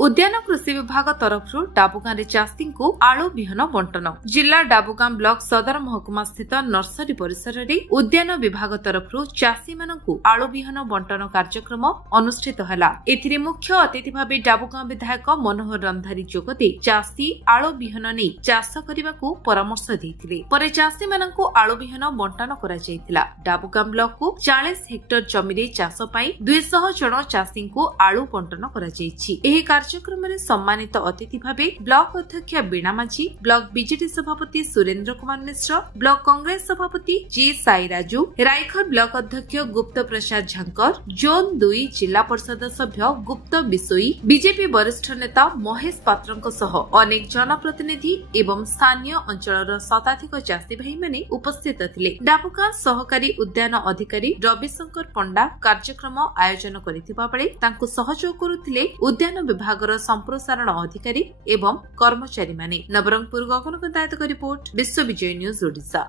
उद्यान कृषि विभाग तरफ डाबुगां चाषी को आलू बिहन बंटन। जिला डाबुगां ब्लॉक सदर महकुमा स्थित नर्सरी परिसर में उद्यान विभाग तरफ चाषी मानू आलू बिहन बंटन कार्यक्रम अनुष्ठित है। एथिरे मुख्य अतिथि भाव डाबुगां विधायक मनोहर रंधारी जोगदे चाषी आलू बिहन नहीं चाष करने को परामर्श देते। पर चाषी मानू आलू बिहन बंटन करा। डाबुगां ब्लॉक को 40 हेक्टर जमी चाष 200 जन चाषी को आलू बंटन करा। कार्यक्रम में सम्मानित अतिथि भावे ब्लॉक अध्यक्ष बीणा माझी, ब्लॉक बीजेडी सभापति सुरेंद्र कुमार मिश्र, ब्लॉक कांग्रेस सभापति जी साई राजू, रायखर ब्लॉक अध्यक्ष गुप्त प्रसाद झंकर, जोन 2 जिला परिषद सभ्य गुप्त बिसोई, बीजेपी वरिष्ठ नेता महेश पात्र सह अनेक जनप्रतिनिधि एवं स्थानीय अंचल शताधिक चाषी भाई माने उपस्थित थिले। डाबुगां सहकारी उद्यान अधिकारी रविशंकर पंडा कार्यक्रम आयोजन करथिबा बेले तांको सहयोग करुथिले उद्यान विभाग संप्रसारण अधिकारी एवं कर्मचारी माने। नवरंगपुर गगन रिपोर्ट विश्व विजय न्यूज ओडिशा।